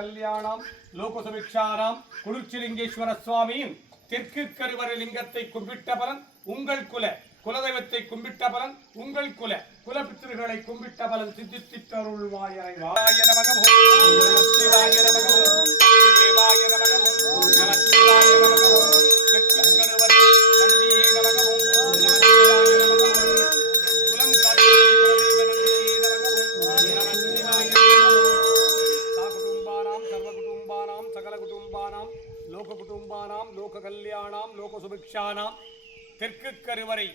கல்யாணம் லோகசுபிக்ஷாராம் குளிர்ச்சிலிங்கேஸ்வர சுவாமியின் தெற்கு கருவறை லிங்கத்தை கும்பிட்ட பலன் உங்கள் குல குலதெய்வத்தை கும்பிட்ட பலன் உங்கள் குல குலபித்திருகளை கும்பிட்ட பலன் சித்தித்தருள்வாய் வாய நமக சிவாய நமக தேவாய நம சிவாய தெற்கு கருவறை நந்தியே நமக லோக குடும்பானாம் லோக கல்யாணாம் லோக சுபிக்ஷானாம் தெற்கு கருவறை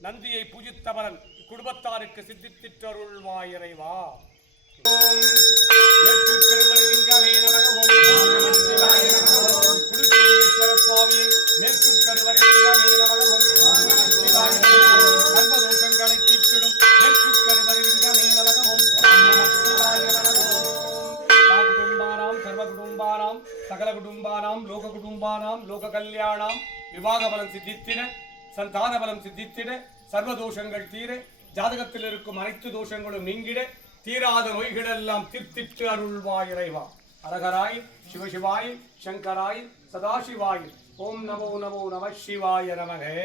நந்தியை பூஜித்தவரன் குடும்பத்தாருக்கு சித்தித்திட்டருள்வாயிறைவா ஓம் கருவறை லிங்கமே நமக ஓம். விவாக பலம் சித்தித்திட சந்தான பலம் சித்தித்திட சர்வ தோஷங்கள் தீர ஜாதகத்தில் இருக்கும் அனைத்து தோஷங்களும் நீங்கிட தீராத நோய்களெல்லாம் தீர்த்திட்டு அருள்வாய் இறைவா. அரகராய் சிவசிவாய் சங்கராய் சதாசிவாய். ஓம் நமோ நமோ நம சிவாய நமகே.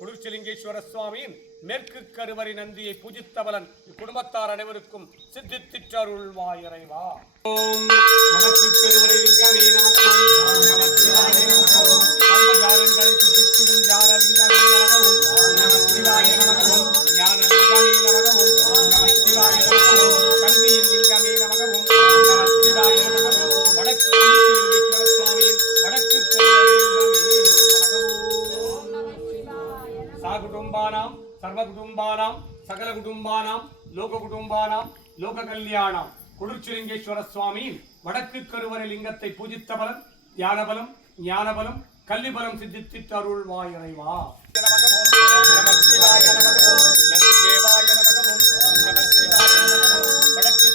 குளிர்ச்சிலிங்கேஸ்வர சுவாமியின் மேற்கு கருவறை நந்தியை பூஜித்தவலன் இக்குடும்பத்தார் அனைவருக்கும் சித்தித்திற்றருள்வாய் இறைவா ஓம் வடக்கு கருவறை லிங்கமே நமக. ஓம் நம சிவாய நமக. ஓம் சர்வஜாலங்களை சித்தித்திடும் ஜாலலிங்கமே நமக. ஓம் நம சிவாய நமக. சர்வகுடும்பானாம் சர்வ குடும்பானாம் சகல குடும்பானாம் லோக குடும்பானாம் லோக கல்யாணம் குளிர்ச்சிலிங்கேஸ்வர சுவாமியின் வடக்கு கருவறை லிங்கத்தை பூஜித்த பலன் தியான பலம் ஞான பலம் கல்வி பலம் வடக்கு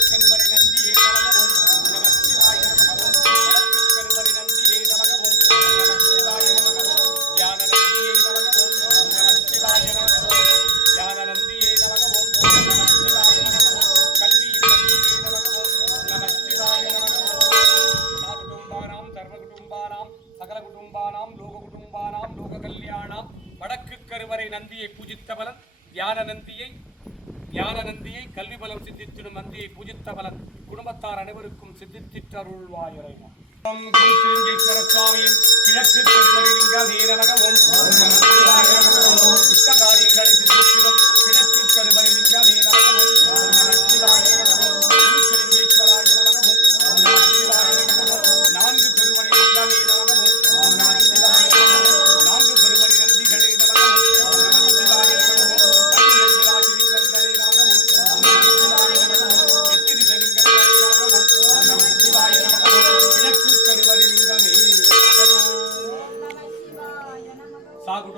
நந்தியை சித்தித்திடும் நந்தியை பூஜித்த பலன் குடும்பத்தார் அனைவருக்கும் சித்தித்திட்டருள்வாயிரைவா கிழக்கு கருவறை நீரலகவும் காரியங்களை கிழக்கு கருவறை லிங்கமே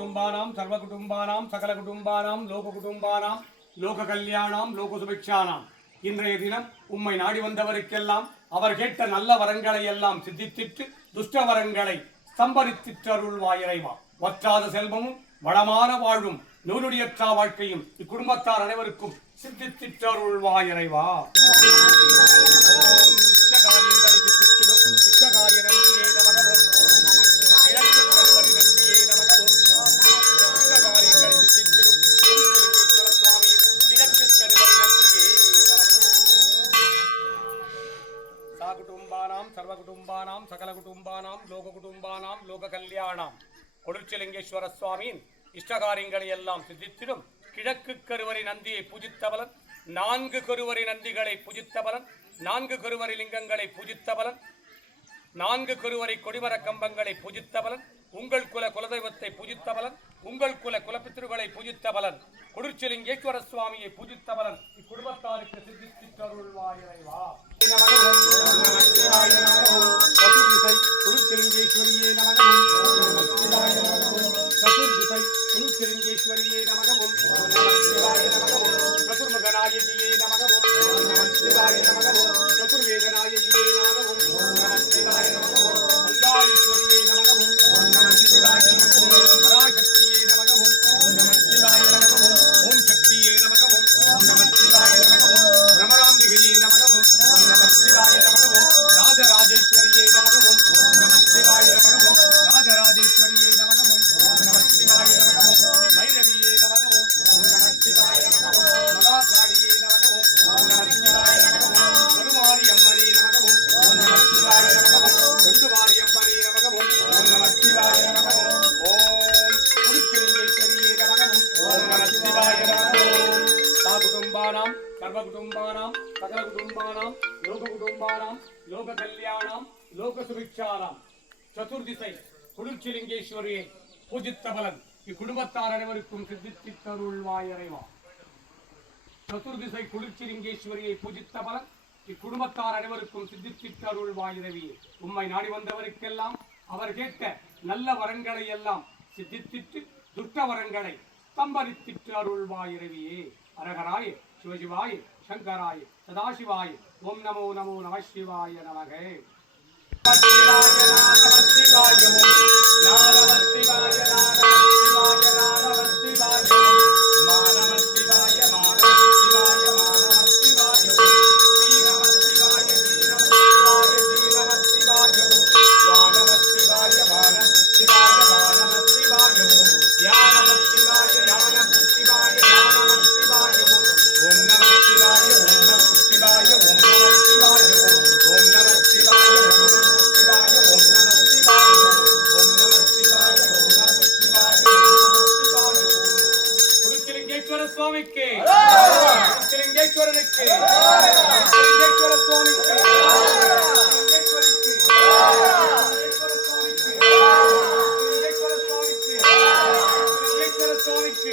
சா குடும்பானாம் சர்வ குடும்பானாம் சகல குடும்பானாம் லோக குடும்பானாம் லோக கல்யாணாம் லோக சுபிக்ஷானாம். இன்றைய தினம் உம்மை நாடி வந்தவருக்கெல்லாம் அவர் கேட்ட நல்ல வரங்களை எல்லாம் சித்தித்திட்டு துஷ்ட வரங்களை சம்பரித்திட்டருள்வாய் இறைவா வற்றாத செல்வமும் வளமான வாழ்வும் நூலுடையற்றா வாழ்க்கையும் இக்குடும்பத்தார் அனைவருக்கும் சித்தித்திட்டருள்வாய் இறைவா இஷ்டகாரியங்களை சித்தித்திடும் இஷ்டகாரிய சர்வகுடும்பானாம் சகல குடும்பானாம் லோக குடும்பானாம் லோக கல்யாணாம் கொடுச்சலிங்கேஸ்வர சுவாமியின் இஷ்டகாரியங்களை எல்லாம் சிந்தித்திடும் கிழக்கு கருவறை நந்தியை பூஜித்தவலன் நான்கு கருவறை நந்திகளை பூஜித்தவலன் நான்கு கருவறை லிங்கங்களை பூஜித்தவலன் நான்கு கருவறை கொடிமர கம்பங்களை பூஜித்தவலன் உங்கள் குல குலதெய்வத்தை பூஜித்தவலன் உங்கள் குல குலப்பித்திருகளை பூஜித்தவலன் குடிர்ச்சிலிங்கேஸ்வர சுவாமியை பூஜித்தவலன் இக்குடும்பத்தாருக்கு சிந்தித்து சித்தித்தருள்வாயிரைவா குளிச்செலிங்கேஸ்வரியே நமகவும் சதுர்திசை குளிச்செலிங்கேஸ்வரியே நமகவும் நமகவும் சர்வகுடும்பானாம் சகல குடும்பானாம் லோக குடும்பானாம் லோக கல்யாணம் லோக சுபிக்ஷானாம் சதுர்திசை குளிர்ச்சிலிங்கேஸ்வரியை பூஜித்த பலன் இக்குடும்பத்தார் அனைவருக்கும் சித்தித்து சித்தித்தருள்வாயறைவா சதுர்திசை குளிர்ச்சிலிங்கேஸ்வரியை பூஜித்த பலன் இக்குடும்பத்தார் அனைவருக்கும் சித்தித்து சித்தித்திட்டருள்வாயிரவியே உம்மை நாடி வந்தவருக்கெல்லாம் அவர் கேட்ட நல்ல வரங்களை எல்லாம் சித்தித்திட்டு துஷ்ட வரங்களை சம்பரித்திட்டு அருள்வாயிரவியே அரகராயே சிவசிவாய் சங்கராய் சதாசிவாய் ஓம் நமோ நமோ நம சிவாய நமகே. மாணவ சிவாய மாணவ சிவாய திருங்கேஸ்வரனுக்கு. திருங்கேஸ்வர சுவாமிக்கு திருங்கேஸ்வர சுவாமிக்கு திருங்கேஸ்வர சுவாமிக்கு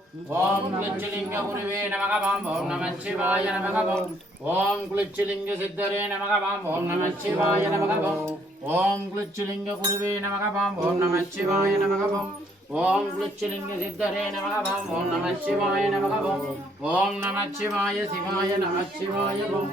ஓம் ஓம் குளிச்சிலிங்க குருவே நமகவாம் ஓம் நம சிவாய நமகவோம் ஓம் குளிச்சிலிங்க சித்தரே நமகவாம் ஓம் நம சிவாய நமகவோம் ஓம் குளிச்சிலிங்க குருவே நமகவாம் ஓம் நம சிவாய நமகவோம் ஓம் குளிச்சிலிங்க சித்தரே நமகவாம் ஓம் நம சிவாய நமகவோம் ஓம் நம சிவாய சிவாய நம சிவாய ஓம்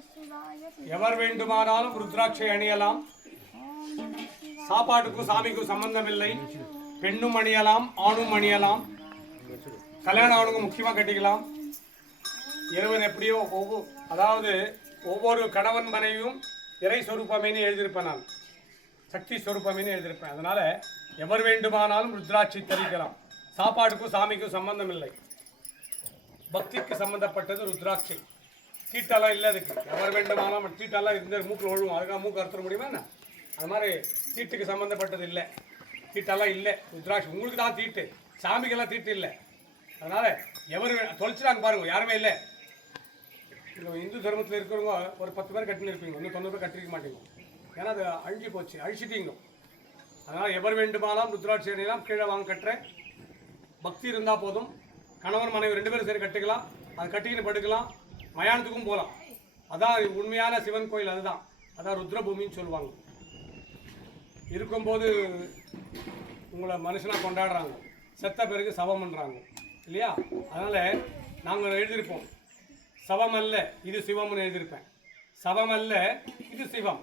எவர் வேண்டுமானாலும் ருத்ராட்சை அணியலாம். சாப்பாட்டுக்கும் சாமிக்கும் சம்பந்தம் இல்லை பெண்ணும் அணியலாம் ஆணும் அணியலாம். கல்யாணம் ஆணுங்க முக்கியமாக கட்டிக்கலாம். இறைவன் எப்படியோ ஒவ்வொரு அதாவது ஒவ்வொரு கணவன் மனைவியும் இறை சொரூபமேனு எழுதியிருப்பேன் நான். சக்தி சொரூபமேனு எழுதியிருப்பேன். அதனால் எவர் வேண்டுமானாலும் ருத்ராட்சி தெரிவிக்கலாம் சாப்பாட்டுக்கும் சாமிக்கும் சம்பந்தம் இல்லை பக்திக்கு சம்பந்தப்பட்டது ருத்ராட்சை. தீட்டெல்லாம் இல்லை அதுக்கு. எவர் வேண்டுமானாலும் தீட்டெல்லாம் இந்த மூக்கில் ஒழுவும் அதுக்காக மூக்கு அறுத்துட முடியுமா என்ன? அது மாதிரி சீட்டுக்கு சம்மந்தப்பட்டது இல்லை. சீட்டெல்லாம் இல்லை. ருத்ராட்சி உங்களுக்கு தான் தீட்டு சாமிக்கெல்லாம் தீட்டு இல்லை. அதனால் எவர் தொலைச்சிட்டாங்க தொலைச்சிடாங்க பாருங்க யாருமே இல்லை. இப்போ இந்து தர்மத்தில் இருக்கிறவங்க ஒரு பத்து பேர் கட்டின்னு இருப்பீங்க இன்னும் தொண்ணூறு பேர் கட்டிருக்க மாட்டீங்க. ஏன்னா அது அழிஞ்சு போச்சு அழிச்சிட்டீங்க. அதனால் எவர் வேண்டுமானாலும் ருத்ராட்சி அணியலாம் கீழே வாங்க கட்டுறேன். பக்தி இருந்தால் போதும். கணவன் மனைவி ரெண்டு பேரும் சரி கட்டிக்கலாம். அது கட்டிக்கின்னு படுக்கலாம். மயானத்துக்கும் போகலாம் அதான் உண்மையான சிவன் கோயில் அதுதான். அதான் ருத்ரபூமின்னு சொல்லுவாங்க. இருக்கும்போது உங்களை மனுஷனாக கொண்டாடுறாங்க. செத்த பிறகு சவம் பண்ணுறாங்க இல்லையா? அதனால் நாங்கள் எழுதியிருப்போம். சவம் அல்ல இது சிவம்னு எழுதியிருப்பேன். சவம் அல்ல இது சிவம்.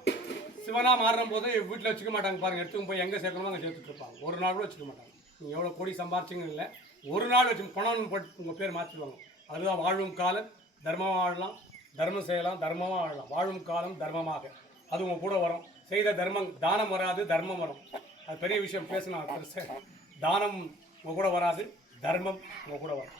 சிவனாக மாறும் போது வீட்டில் வச்சுக்க மாட்டாங்க பாருங்கள் எடுத்துன்னு போய் எங்கே சேர்க்கணுமோ அங்கே சேர்த்துட்டு இருப்பாங்க. ஒரு நாள் கூட வச்சுக்க மாட்டாங்க. நீங்கள் எவ்வளோ கோடி சம்பாரிச்சிங்கன்னு இல்லை. ஒரு நாள் வச்சு பணம்னு போட்டு உங்கள் பேர் மாற்றிடுவாங்க அதுதான் வாழும் காலம். தர்மமாக வாழலாம் தர்மம் செய்யலாம் தர்மமாக வாழலாம். வாழும் காலம் தர்மமாக. அது உங்கள் கூட வரும். செய்த தர்மம் தானம் வராது தர்மம் வரும். அது பெரிய விஷயம் பேசினா தானம் உங்கள் கூட வராது தர்மம் உங்கள் கூட வரும்.